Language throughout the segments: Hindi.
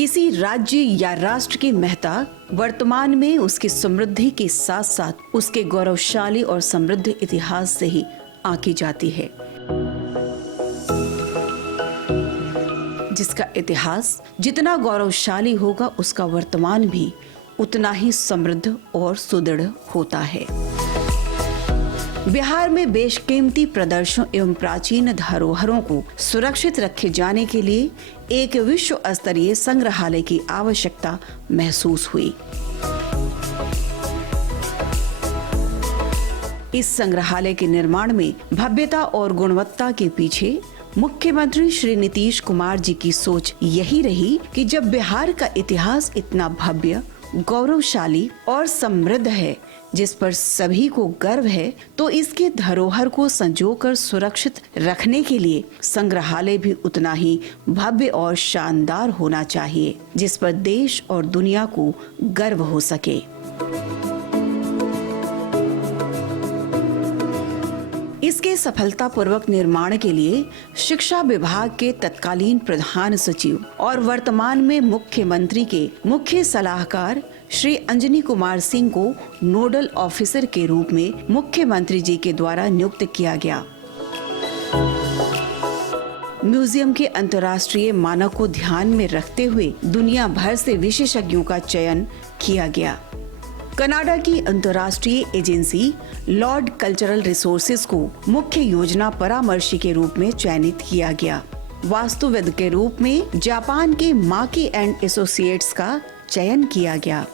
किसी राज्य या राष्ट्र की महत्ता वर्तमान में उसकी समृद्धि के साथ साथ उसके गौरवशाली और समृद्ध इतिहास से ही आंकी जाती है, जिसका इतिहास जितना गौरवशाली होगा उसका वर्तमान भी उतना ही समृद्ध और सुदृढ़ होता है। बिहार में बेशकीमती प्रदर्शनों एवं प्राचीन धरोहरों को सुरक्षित रखे जाने के लिए एक विश्व स्तरीय संग्रहालय की आवश्यकता महसूस हुई। इस संग्रहालय के निर्माण में भव्यता और गुणवत्ता के पीछे मुख्यमंत्री श्री नीतीश कुमार जी की सोच यही रही कि जब बिहार का इतिहास इतना भव्य, गौरवशाली और समृद्ध है, जिस पर सभी को गर्व है, तो इसके धरोहर को संजोकर सुरक्षित रखने के लिए संग्रहालय भी उतना ही भव्य और शानदार होना चाहिए, जिस पर देश और दुनिया को गर्व हो सके। इसके सफलतापूर्वक निर्माण के लिए शिक्षा विभाग के तत्कालीन प्रधान सचिव और वर्तमान में मुख्यमंत्री के मुख्य सलाहकार श्री अंजनी कुमार सिंह को नोडल ऑफिसर के रूप में मुख्यमंत्री जी के द्वारा नियुक्त किया गया। म्यूजियम के अंतर्राष्ट्रीय मानक को ध्यान में रखते हुए दुनिया भर से विशेषज्ञों का चयन किया गया। कनाडा की अंतर्राष्ट्रीय एजेंसी लॉर्ड कल्चरल रिसोर्सेज को मुख्य योजना परामर्शी के रूप में चयनित किया गया। वास्तुविद के रूप में जापान के माकी एंड एसोसिएट्स का चयन किया गया।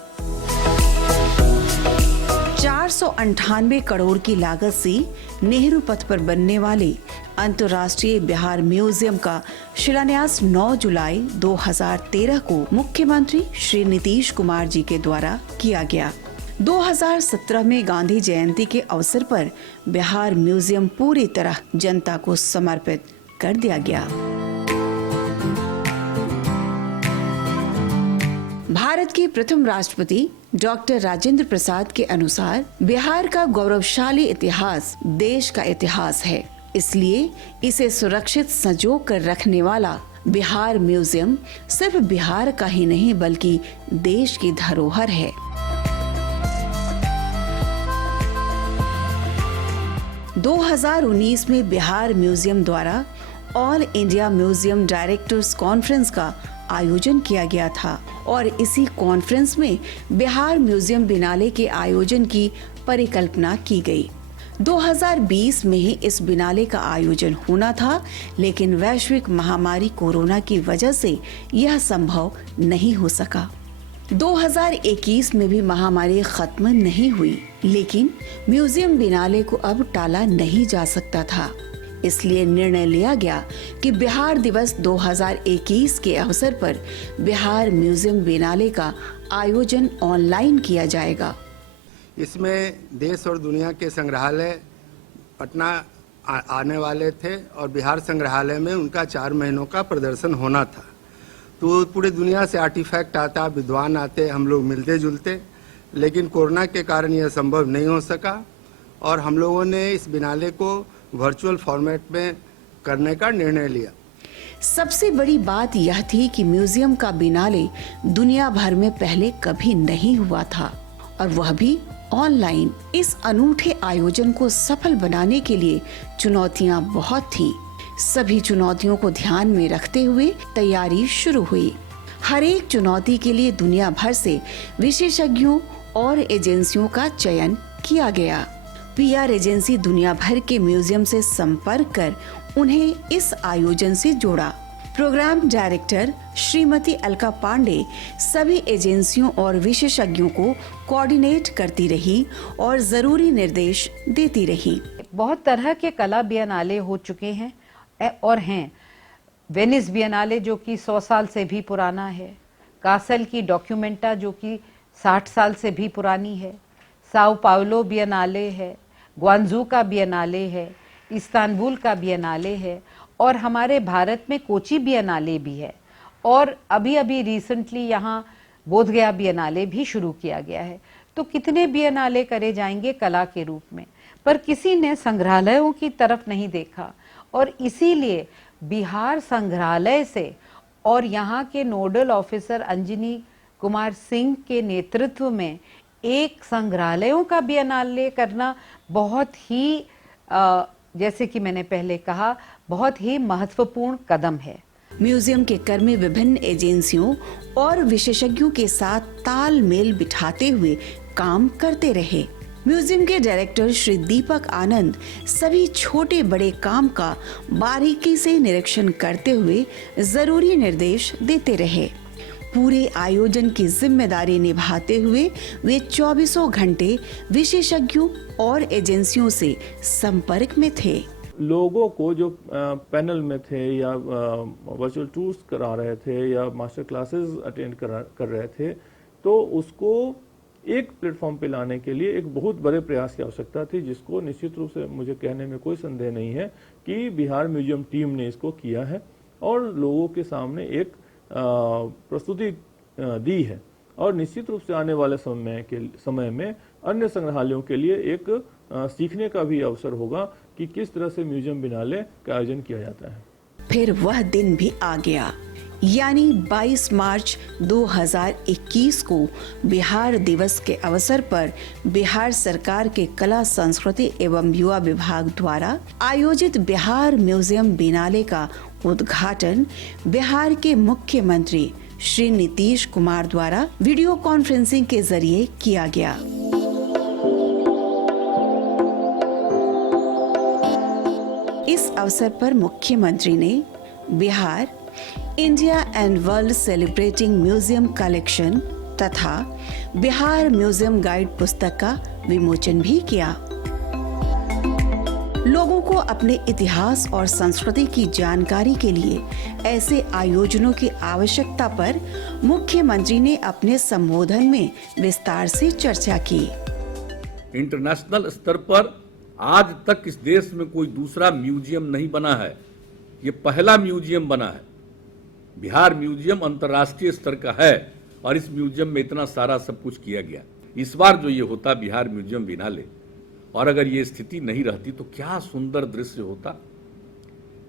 498 करोड़ की लागत से नेहरू पथ पर बनने वाले अंतर्राष्ट्रीय बिहार म्यूजियम का शिलान्यास 9 जुलाई 2013 को मुख्यमंत्री श्री नीतीश कुमार जी के द्वारा किया गया। 2017 में गांधी जयंती के अवसर पर बिहार म्यूजियम पूरी तरह जनता को समर्पित कर दिया गया। भारत के प्रथम राष्ट्रपति डॉक्टर राजेंद्र प्रसाद के अनुसार बिहार का गौरवशाली इतिहास देश का इतिहास है, इसलिए इसे सुरक्षित संजो कर रखने वाला बिहार म्यूजियम सिर्फ बिहार का ही नहीं बल्कि देश की धरोहर है। दो 2019 में बिहार म्यूजियम द्वारा all India museum directors conference का आयोजन किया गया था और इसी कॉन्फ्रेंस में बिहार म्यूजियम बिनाले के आयोजन की परिकल्पना की गई। 2020 में ही इस बिनाले का आयोजन होना था, लेकिन वैश्विक महामारी कोरोना की वजह से यह संभव नहीं हो सका। 2021 में भी महामारी खत्म नहीं हुई, लेकिन म्यूजियम बिनाले को अब टाला नहीं जा सकता था। इसलिए निर्णय लिया गया कि बिहार दिवस 2021 के अवसर पर बिहार म्यूजियम बिनाले का आयोजन ऑनलाइन किया जाएगा। इसमें देश और दुनिया के संग्रहालय पटना आने वाले थे और बिहार संग्रहालय में उनका 4 महीनों का प्रदर्शन होना था। तो पूरी दुनिया से आर्टिफैक्ट आता, विद्वान आते, हम लोग मिलते जुलते, लेकिन कोरोना के कारण यह संभव नहीं हो सका और हम लोगों ने इस बिनाले को वर्चुअल फॉर्मेट में करने का निर्णय लिया। सबसे बड़ी बात यह थी कि म्यूजियम का बिनाले दुनिया भर में पहले कभी नहीं हुआ था और वह भी ऑनलाइन। इस अनूठे आयोजन को सफल बनाने के लिए चुनौतियां बहुत थी। सभी चुनौतियों को ध्यान में रखते हुए तैयारी शुरू हुई। हर एक चुनौती के लिए दुनिया भर से विशेषज्ञों और एजेंसियों का चयन किया गया। पीआर एजेंसी दुनिया भर के म्यूजियम से संपर्क कर उन्हें इस आयोजन से जोड़ा। प्रोग्राम डायरेक्टर श्रीमती अलका पांडे सभी एजेंसियों और विशेषज्ञों को कोऑर्डिनेट करती रही और जरूरी निर्देश देती रही। बहुत तरह के कला बियनाले हो चुके हैं और हैं। वेनिस बियनाले जो कि 100 साल से भी पुराना है, कासल की डॉक्यूमेंटा जो कि 60 साल से भी पुरानी है, साओ पाउलो बियनाले है, ग्वांजू का बियनाले है, इस्तांबुल का बियनाले है और हमारे भारत में कोची बियनाले भी है और अभी रिसेंटली यहाँ बोधगया बियनाले भी शुरू किया गया है। तो कितने बियनाले करे जाएंगे कला के रूप में, पर किसी ने संग्रहालयों की तरफ नहीं देखा और इसीलिए बिहार संग्रहालय से और यहाँ के नोडल ऑफिसर अंजनी कुमार सिंह के नेतृत्व में एक संग्रहालयों का बिएनाले करना बहुत ही जैसे कि मैंने पहले कहा, बहुत ही महत्वपूर्ण कदम है। म्यूजियम के कर्मी विभिन्न एजेंसियों और विशेषज्ञों के साथ तालमेल बिठाते हुए काम करते रहे। म्यूजियम के डायरेक्टर श्री दीपक आनंद सभी छोटे बड़े काम का बारीकी से निरीक्षण करते हुए जरूरी निर्देश देते रहे। पूरे आयोजन की जिम्मेदारी निभाते हुए वे 24 घंटे विशेषज्ञों और एजेंसियों से संपर्क में थे। लोगों को जो पैनल में थे या वर्चुअल टूर्स करा रहे थे या मास्टर क्लासेस अटेंड कर रहे थे, तो उसको एक प्लेटफॉर्म पे लाने के लिए एक बहुत बड़े प्रयास की आवश्यकता थी, जिसको निश्चित रूप से मुझे कहने में कोई संदेह नहीं है कि बिहार म्यूजियम टीम ने इसको किया है और लोगों के सामने एक प्रस्तुति दी है। और निश्चित रूप से आने वाले समय में अन्य संग्रहालयों के लिए एक सीखने का भी अवसर होगा कि किस तरह से म्यूजियम बिएनाले का आयोजन किया जाता है। फिर वह दिन भी आ गया, यानी 22 मार्च 2021 को बिहार दिवस के अवसर पर बिहार सरकार के कला संस्कृति एवं युवा विभाग द्वारा आयोजित बिहार म्यूजियम बिएनाले का उद्घाटन बिहार के मुख्यमंत्री श्री नीतीश कुमार द्वारा वीडियो कॉन्फ्रेंसिंग के जरिए किया गया। इस अवसर पर मुख्यमंत्री ने Bihar India and world celebrating museum collection तथा बिहार म्यूजियम गाइड पुस्तक का विमोचन भी किया। लोगों को अपने इतिहास और संस्कृति की जानकारी के लिए ऐसे आयोजनों की आवश्यकता पर मुख्यमंत्री ने अपने संबोधन में विस्तार से चर्चा की। इंटरनेशनल स्तर पर आज तक इस देश में कोई दूसरा म्यूजियम नहीं बना है, ये पहला म्यूजियम बना है। बिहार म्यूजियम अंतर्राष्ट्रीय स्तर का है और इस म्यूजियम में इतना सारा सब कुछ किया गया। इस बार जो ये होता बिहार म्यूजियम बिएनाले, और अगर ये स्थिति नहीं रहती तो क्या सुंदर दृश्य होता,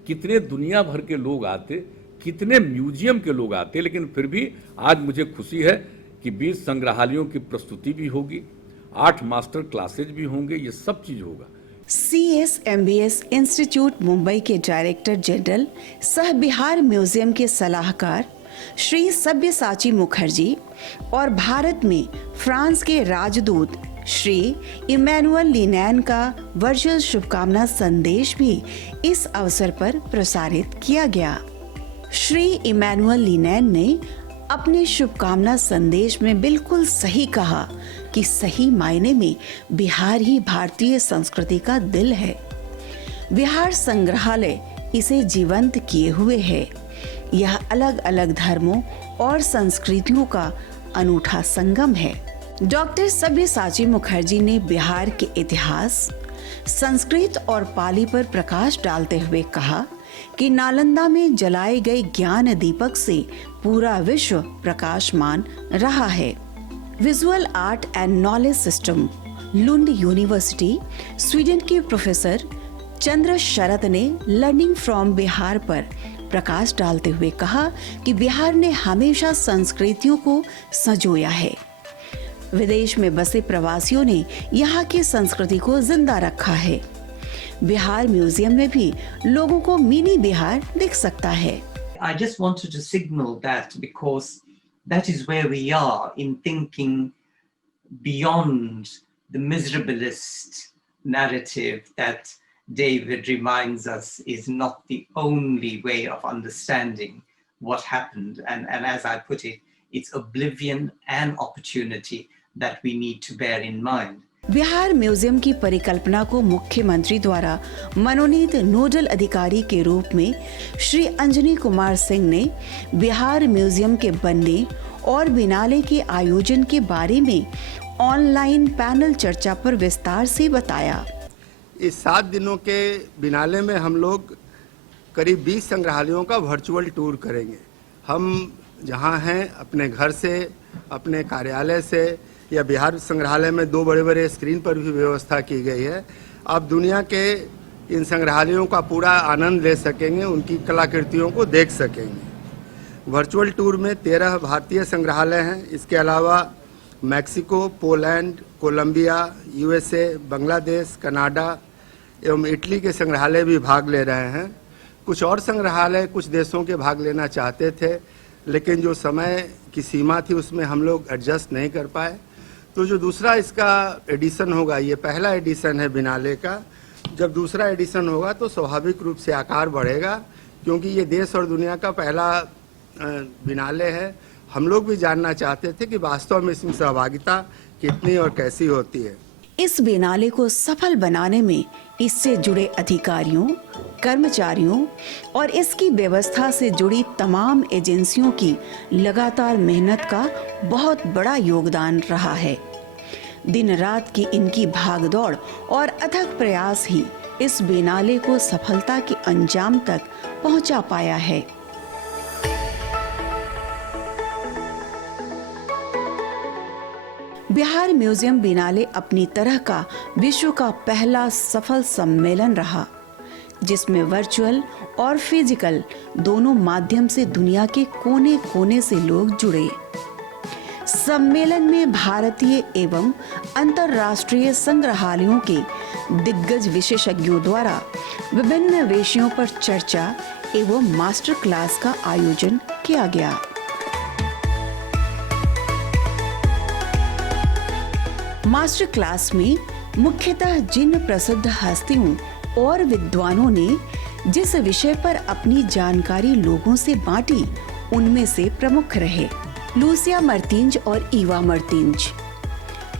कितने दुनिया भर के लोग आते, कितने म्यूजियम के लोग आते। लेकिन फिर भी आज मुझे खुशी है कि 20 संग्रहालयों की प्रस्तुति भी होगी, 8 मास्टर क्लासेज भी होंगे, ये सब चीज होगा। CSMBS इंस्टीट्यूट मुंबई के डायरेक्टर जनरल सह बिहार म्यूजियम के सलाहकार श्री सब्यसाची मुखर्जी और भारत में फ्रांस के राजदूत श्री इमैनुअल लिनैन का वर्चुअल शुभकामना संदेश भी इस अवसर पर प्रसारित किया गया। श्री इमैनुअल लिनैन ने अपने शुभकामना संदेश में बिल्कुल सही कहा कि सही मायने में बिहार ही भारतीय संस्कृति का दिल है। बिहार संग्रहालय इसे जीवंत किए हुए है। यह अलग अलग धर्मों और संस्कृतियों का अनूठा संगम है। डॉक्टर सब्यसाची मुखर्जी ने बिहार के इतिहास, संस्कृत और पाली पर प्रकाश डालते हुए कहा कि नालंदा में जलाए गए ज्ञान दीपक से पूरा विश्व प्रकाशमान रहा है। Visual art and knowledge system, Lund university, Sweden के प्रोफेसर चंद्र शरद ने लर्निंग फ्रॉम बिहार पर प्रकाश डालते हुए कहा कि बिहार ने हमेशा संस्कृतियों को संजोया है। विदेश में बसे प्रवासियों ने यहाँ की संस्कृति को जिंदा रखा है। बिहार म्यूजियम में भी लोगों को मिनी बिहार दिख सकता है। I just wanted to signal that because that is where we are in thinking beyond the miserabilist narrative that David reminds us is not the only way of understanding what happened. And as I put it, it's oblivion and opportunity that we need to bear in mind. Bihar museum की परिकल्पना को मुख्यमंत्री द्वारा मनोनीत नोडल अधिकारी के रूप में श्री अंजनी कुमार सिंह ने बिहार म्यूजियम के बनने और बिएनाले के आयोजन के बारे में ऑनलाइन पैनल चर्चा पर विस्तार से बताया। इस 7 दिनों के बिएनाले में हम लोग करीब 20 संग्रहालयों का वर्चुअल टूर करेंगे। हम जहां हैं अपने घर से, अपने कार्यालय से या बिहार संग्रहालय में 2 बड़े-बड़े स्क्रीन पर भी व्यवस्था की गई है। आप दुनिया के इन संग्रहालयों का पूरा आनंद ले सकेंगे, उनकी कलाकृतियों को देख सकेंगे। वर्चुअल टूर में 13 भारतीय संग्रहालय हैं। इसके अलावा Mexico, Poland, Colombia, USA, Bangladesh, Canada एवं इटली के संग्रहालय भी भाग ले रहे हैं। कुछ और संग्रहालय कुछ देशों के भाग लेना चाहते थे, लेकिन जो समय की सीमा थी उसमें हम लोग एडजस्ट नहीं कर पाए। तो जो दूसरा इसका एडिशन होगा, ये पहला एडिशन है बिनाले का, जब दूसरा एडिशन होगा तो स्वाभाविक रूप से आकार बढ़ेगा, क्योंकि ये देश और दुनिया का पहला बिनाले है। हम लोग भी जानना चाहते थे कि वास्तव में इसमें सहभागिता कितनी और कैसी होती है। इस बिनाले को सफल बनाने में इससे जुड़े अधिकारियों, कर्मचारियों और इसकी व्यवस्था से जुड़ी तमाम एजेंसियों की लगातार मेहनत का बहुत बड़ा योगदान रहा है। दिन रात की इनकी भागदौड़ और अथक प्रयास ही इस बिनाले को सफलता के अंजाम तक पहुंचा पाया है। बिहार म्यूजियम बिनाले अपनी तरह का विश्व का पहला सफल सम्मेलन रहा, जिसमें वर्चुअल और फिजिकल दोनों माध्यम से दुनिया के कोने कोने से लोग जुड़े। सम्मेलन में भारतीय एवं अंतर्राष्ट्रीय संग्रहालयों के दिग्गज विशेषज्ञों द्वारा विभिन्न विषयों पर चर्चा एवं मास्टर क्लास का आयोजन किया गया। मास्टर क्लास में मुख्यतः जिन प्रसिद्ध हस्तियों और विद्वानों ने जिस विषय पर अपनी जानकारी लोगों से बांटी, उनमें से प्रमुख रहे लूसिया मार्टिन्ज और Eva Martinez.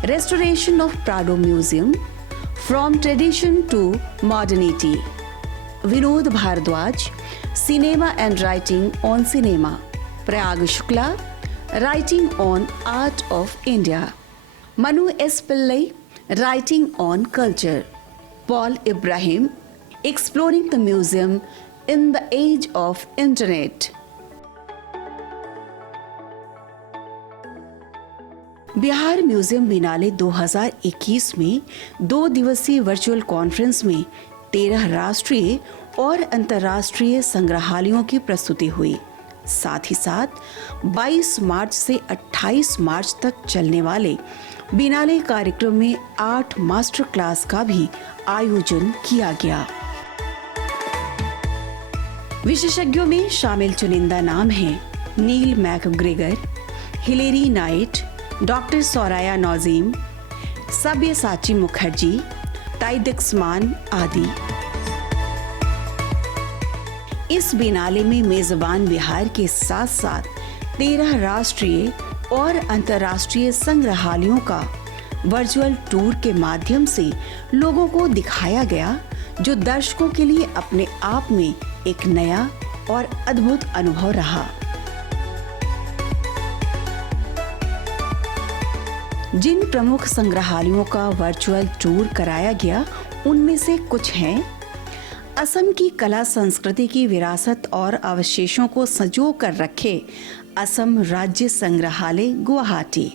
Restoration of Prado museum, from tradition to modernity, Vinod Bhardwaj, cinema and writing on cinema, Prayag Shukla, writing on art of India, Manu S Pillai, writing on culture, Paul Ibrahim, exploring the museum in the age of internet. Bihar museum biennale 2021 में 2 दिवसीय वर्चुअल कॉन्फ्रेंस में 13 राष्ट्रीय और अंतर्राष्ट्रीय संग्रहालयों की प्रस्तुति हुई। साथ ही साथ 22 मार्च से 28 मार्च तक चलने वाले बिनाले कार्यक्रम में 8 मास्टर क्लास का भी आयोजन किया गया। विशेषज्ञों में शामिल चुनिंदा नाम हैं Neil MacGregor, Hilary Knight, doctor Soraya नौजीम, सब्यसाची मुखर्जी, ताइदक्समान आदि। इस बिनाले में मेजबान बिहार के साथ साथ 13 राष्ट्रीय और अंतर्राष्ट्रीय संग्रहालयों का वर्चुअल टूर के माध्यम से लोगों को दिखाया गया, जो दर्शकों के लिए अपने आप में एक नया और अद्भुत अनुभव रहा। जिन प्रमुख संग्रहालयों का वर्चुअल टूर कराया गया, उनमें से कुछ हैं असम की कला संस्कृति की विरासत और अवशेषों को संजो कर रखे असम राज्य संग्रहालय गुवाहाटी,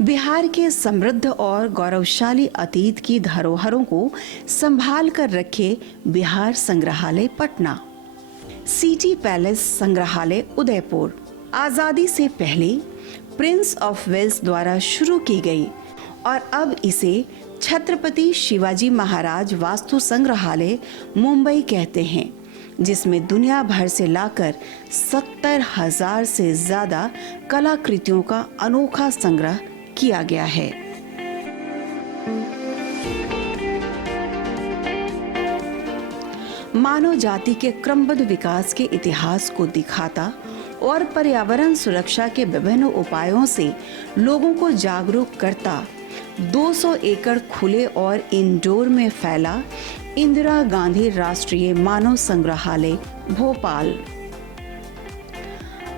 बिहार के समृद्ध और गौरवशाली अतीत की धरोहरों को संभाल कर रखे बिहार संग्रहालय पटना, सिटी पैलेस संग्रहालय उदयपुर, आजादी से पहले प्रिंस ऑफ वेल्स द्वारा शुरू की गई और अब इसे छत्रपति शिवाजी महाराज वास्तु संग्रहालय मुंबई कहते हैं, जिसमें दुनिया भर से लाकर 70,000 से ज्यादा कलाकृतियों का अनोखा संग्रह किया गया है। मानव जाति के क्रमबद्ध विकास के इतिहास को दिखाता और पर्यावरण सुरक्षा के विभिन्न उपायों से लोगों को जागरूक करता 200 एकड़ खुले और इंडोर में फैला इंदिरा गांधी राष्ट्रीय मानव संग्रहालय भोपाल,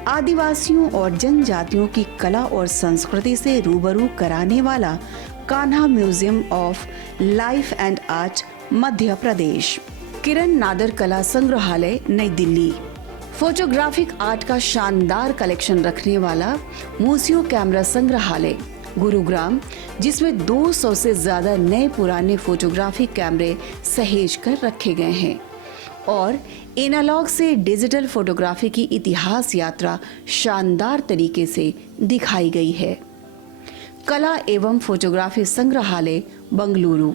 आदिवासियों और जनजातियों की कला और संस्कृति से रूबरू कराने वाला Kanha museum of life and art Madhya Pradesh, Kiran Nadar कला संग्रहालय नई दिल्ली, फोटोग्राफिक आर्ट का शानदार कलेक्शन रखने वाला म्यूजियो कैमरा संग्रहालय गुरुग्राम, जिसमें 200 से ज्यादा नए पुराने फोटोग्राफिक कैमरे सहेज कर रखे गए हैं, और एनालॉग से डिजिटल फोटोग्राफी की इतिहास यात्रा शानदार तरीके से दिखाई गई है। कला एवं फोटोग्राफी संग्रहालय बेंगलुरु।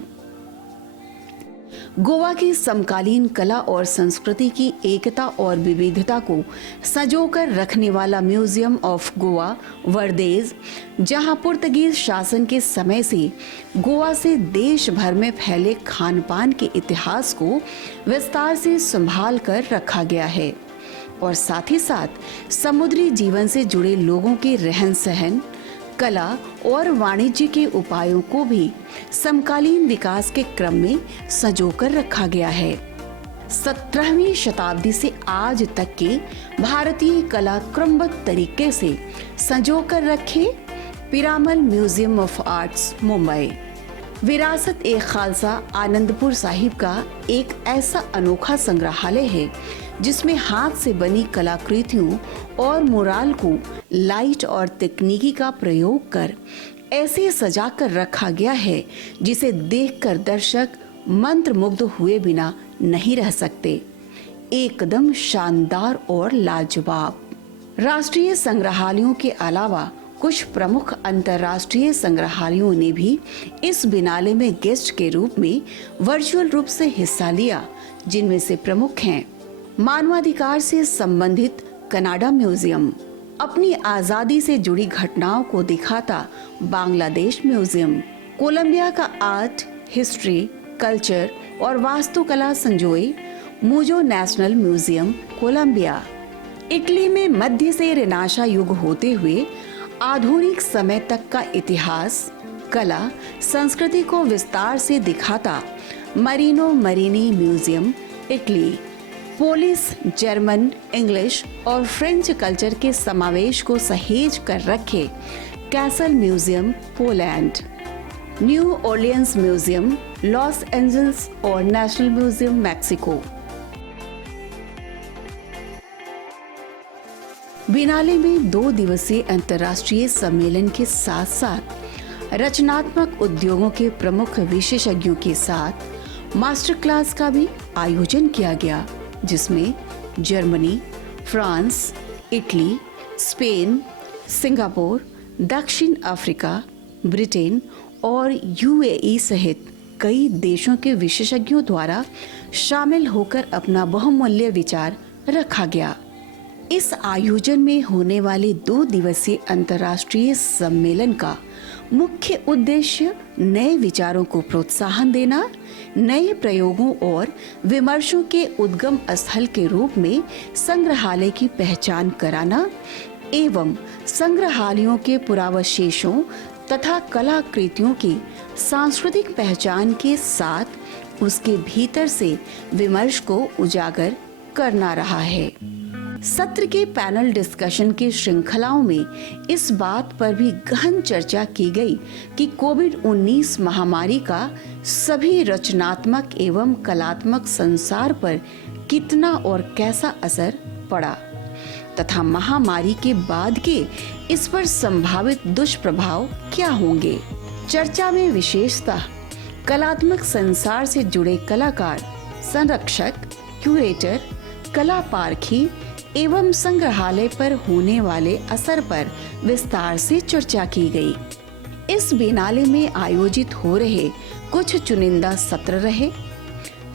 गोवा की समकालीन कला और संस्कृति की एकता और विविधता को संजोकर रखने वाला म्यूजियम ऑफ गोवा वर्देज, जहां पुर्तगीज शासन के समय से गोवा से देश भर में फैले खान पान के इतिहास को विस्तार से संभाल कर रखा गया है और साथ ही साथ समुद्री जीवन से जुड़े लोगों के रहन सहन, कला और वाणिज्य के उपायों को भी समकालीन विकास के क्रम में संजोकर रखा गया है। 17वीं शताब्दी से आज तक के भारतीय कला क्रमबद्ध तरीके से संजोकर रखे Piramal museum of arts Mumbai विरासत ए खालसा आनंदपुर साहिब का एक ऐसा अनोखा संग्रहालय है जिसमें हाथ से बनी कलाकृतियों और मुराल को लाइट और तकनीकी का प्रयोग कर ऐसे सजा कर रखा गया है जिसे देखकर दर्शक मंत्रमुग्ध हुए बिना नहीं रह सकते। एकदम शानदार और लाजवाब। राष्ट्रीय संग्रहालयों के अलावा कुछ प्रमुख अंतर्राष्ट्रीय संग्रहालयों ने भी इस बिनाले में गेस्ट के रूप में वर्चुअल रूप से हिस्सा लिया, जिनमें से प्रमुख हैं मानवाधिकार से संबंधित कनाडा म्यूजियम, अपनी आजादी से जुड़ी घटनाओं को दिखाता बांग्लादेश म्यूजियम, कोलंबिया का आर्ट, हिस्ट्री, कल्चर और वास्तुकला संजोए मुजो नेशनल म्यूजियम कोलंबिया, इटली में मध्य से रेनेसां युग होते हुए आधुनिक समय तक का इतिहास, कला, संस्कृति को विस्तार से दिखाता Marino Marini museum Italy, Polish, German, English और फ्रेंच कल्चर के समावेश को सहेज कर रखे castle museum Poland, New Orleans museum Los Angeles और नेशनल म्यूजियम मैक्सिको। बिनाले में 2 दिवसीय अंतर्राष्ट्रीय सम्मेलन के साथ साथ रचनात्मक उद्योगों के प्रमुख विशेषज्ञों के साथ मास्टर क्लास का भी आयोजन किया गया, जिसमें Germany, France, Italy, Spain, Singapore, दक्षिण अफ्रीका, ब्रिटेन और यूएई सहित कई देशों के विशेषज्ञों द्वारा शामिल होकर अपना बहुमूल्य विचार रखा गया। इस आयोजन में होने वाले 2 दिवसीय अंतर्राष्ट्रीय सम्मेलन का मुख्य उद्देश्य नए विचारों को प्रोत्साहन देना, नए प्रयोगों और विमर्शों के उद्गम स्थल के रूप में संग्रहालय की पहचान कराना एवं संग्रहालयों के पुरावशेषों तथा कलाकृतियों की सांस्कृतिक पहचान के साथ उसके भीतर से विमर्श को उजागर करना रहा है। सत्र के पैनल डिस्कशन की श्रृंखलाओं में इस बात पर भी गहन चर्चा की गई कि कोविड-19 महामारी का सभी रचनात्मक एवं कलात्मक संसार पर कितना और कैसा असर पड़ा तथा महामारी के बाद के इस पर संभावित दुष्प्रभाव क्या होंगे। चर्चा में विशेषतः कलात्मक संसार से जुड़े कलाकार, संरक्षक, क्यूरेटर, कला पारखी एवं संग्रहालय पर होने वाले असर पर विस्तार से चर्चा की गई। इस बिनाले में आयोजित हो रहे कुछ चुनिंदा सत्र रहे।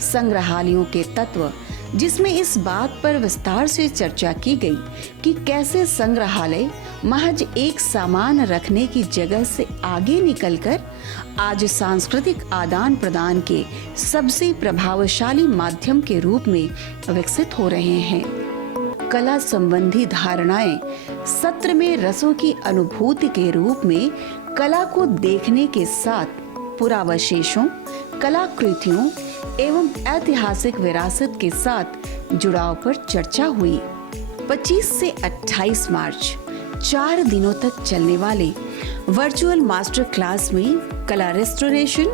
संग्रहालयों के तत्व, जिसमें इस बात पर विस्तार से चर्चा की गई कि कैसे संग्रहालय महज एक सामान रखने की जगह से आगे निकलकर आज सांस्कृतिक आदान प्रदान के सबसे प्रभावशाली माध्यम के रूप में विकसित हो रहे हैं। कला संबंधी धारणाएं सत्र में रसों की अनुभूति के रूप में कला को देखने के साथ पुरावशेषों, कलाकृतियों एवं ऐतिहासिक विरासत के साथ जुड़ाव पर चर्चा हुई। 25 से 28 मार्च 4 दिनों तक चलने वाले वर्चुअल मास्टर क्लास में कला रेस्टोरेशन,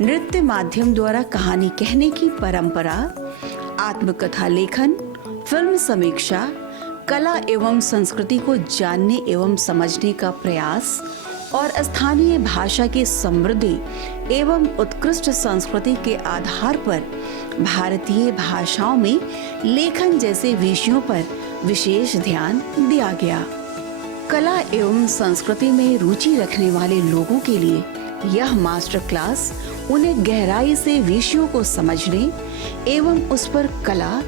नृत्य माध्यम द्वारा कहानी कहने की परंपरा, आत्मकथा लेखन, फिल्म समीक्षा, कला एवं संस्कृति को जानने एवं समझने का प्रयास और स्थानीय भाषा की समृद्धि एवं उत्कृष्ट संस्कृति के आधार पर भारतीय भाषाओं में लेखन जैसे विषयों पर विशेष ध्यान दिया गया। कला एवं संस्कृति में रुचि रखने वाले लोगों के लिए यह मास्टर क्लास उन्हें गहराई से विषयों को समझने एवं उस पर कला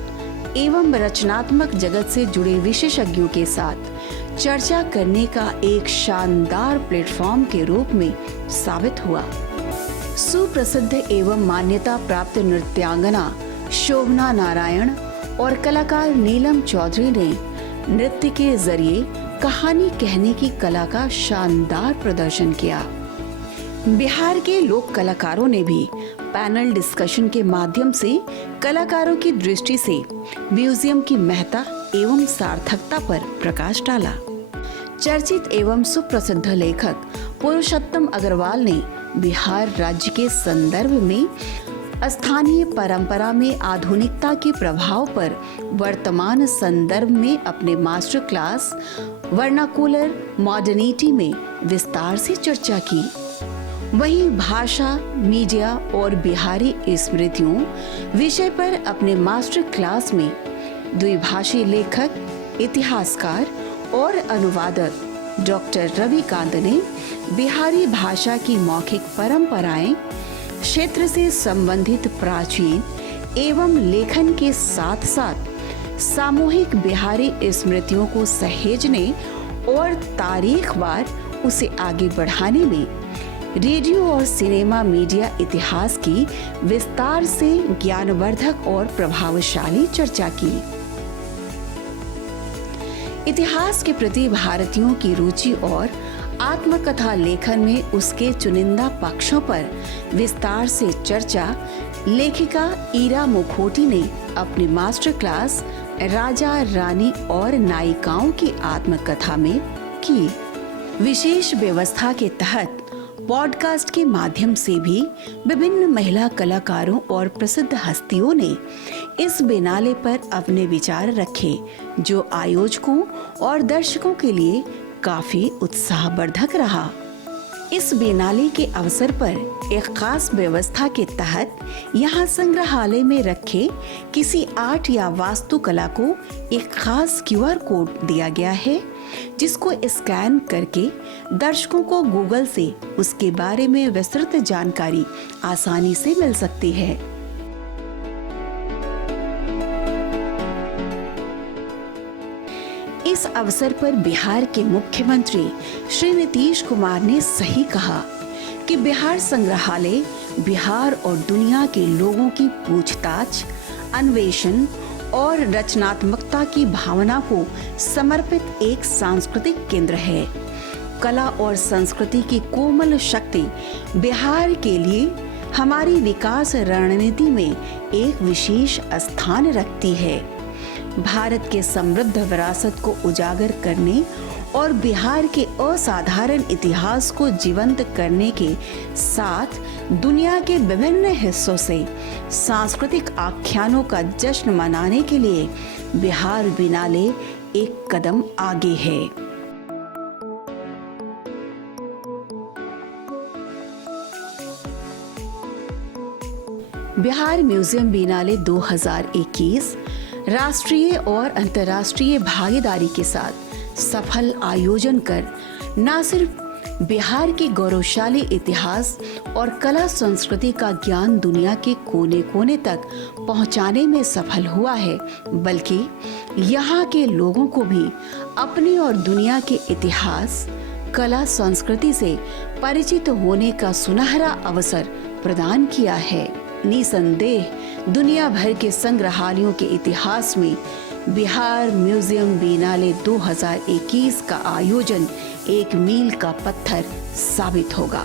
एवं रचनात्मक जगत से जुड़े विशेषज्ञों के साथ चर्चा करने का एक शानदार प्लेटफॉर्म के रूप में साबित हुआ। सुप्रसिद्ध एवं मान्यता प्राप्त नृत्यांगना शोभना नारायण और कलाकार नीलम चौधरी ने नृत्य के जरिए कहानी कहने की कला का शानदार प्रदर्शन किया। बिहार के लोक कलाकारों ने भी पैनल डिस्कशन के माध्यम से कलाकारों की दृष्टि से म्यूजियम की महत्ता एवं सार्थकता पर प्रकाश डाला। चर्चित एवं सुप्रसिद्ध लेखक पुरुषोत्तम अग्रवाल ने बिहार राज्य के संदर्भ में स्थानीय परंपरा में आधुनिकता के प्रभाव पर वर्तमान संदर्भ में अपने मास्टर क्लास वर्नाकुलर मॉडर्निटी में विस्तार से चर्चा की। वहीं भाषा, मीडिया और बिहारी स्मृतियों विषय पर अपने मास्टर क्लास में द्विभाषी लेखक, इतिहासकार और अनुवादक डॉक्टर रविकांत ने बिहारी भाषा की मौखिक परंपराएं, क्षेत्र से संबंधित प्राचीन एवं लेखन के साथ साथ सामूहिक बिहारी स्मृतियों को सहेजने और तारीखवार उसे आगे बढ़ाने में रेडियो और सिनेमा मीडिया इतिहास की विस्तार से ज्ञानवर्धक और प्रभावशाली चर्चा की। इतिहास के प्रति भारतीयों की रुचि और आत्मकथा लेखन में उसके चुनिंदा पक्षों पर विस्तार से चर्चा लेखिका ईरा मुखोटी ने अपनी मास्टर क्लास राजा, रानी और नायिकाओं की आत्मकथा में की। विशेष व्यवस्था के तहत पॉडकास्ट के माध्यम से भी विभिन्न महिला कलाकारों और प्रसिद्ध हस्तियों ने इस बिनाले पर अपने विचार रखे, जो आयोजकों और दर्शकों के लिए काफी उत्साहवर्धक रहा। इस बिनाले के अवसर पर एक खास व्यवस्था के तहत यहाँ संग्रहालय में रखे किसी आर्ट या वास्तुकला को एक खास QR कोड दिया गया है, जिसको स्कैन करके दर्शकों को गूगल से उसके बारे में विस्तृत जानकारी आसानी से मिल सकती है। इस अवसर पर बिहार के मुख्यमंत्री श्री नीतीश कुमार ने सही कहा कि बिहार संग्रहालय बिहार और दुनिया के लोगों की पूछताछ, अन्वेषण और रचनात्मकता की भावना को समर्पित एक सांस्कृतिक केंद्र है। कला और संस्कृति की कोमल शक्ति बिहार के लिए हमारी विकास रणनीति में एक विशेष स्थान रखती है। भारत के समृद्ध विरासत को उजागर करने और बिहार के असाधारण इतिहास को जीवंत करने के साथ दुनिया के विभिन्न हिस्सों से सांस्कृतिक आख्यानों का जश्न मनाने के लिए बिहार बिनाले एक कदम आगे है। बिहार म्यूजियम बिनाले 2021 राष्ट्रीय और अंतर्राष्ट्रीय भागीदारी के साथ सफल आयोजन कर न सिर्फ बिहार के गौरवशाली इतिहास और कला संस्कृति का ज्ञान दुनिया के कोने कोने तक पहुंचाने में सफल हुआ है, बल्कि यहाँ के लोगों को भी अपने और दुनिया के इतिहास, कला संस्कृति से परिचित होने का सुनहरा अवसर प्रदान किया है। निसंदेह दुनिया भर के संग्रहालयों के इतिहास में बिहार म्यूजियम बिनाले 2021 का आयोजन एक मील का पत्थर साबित होगा।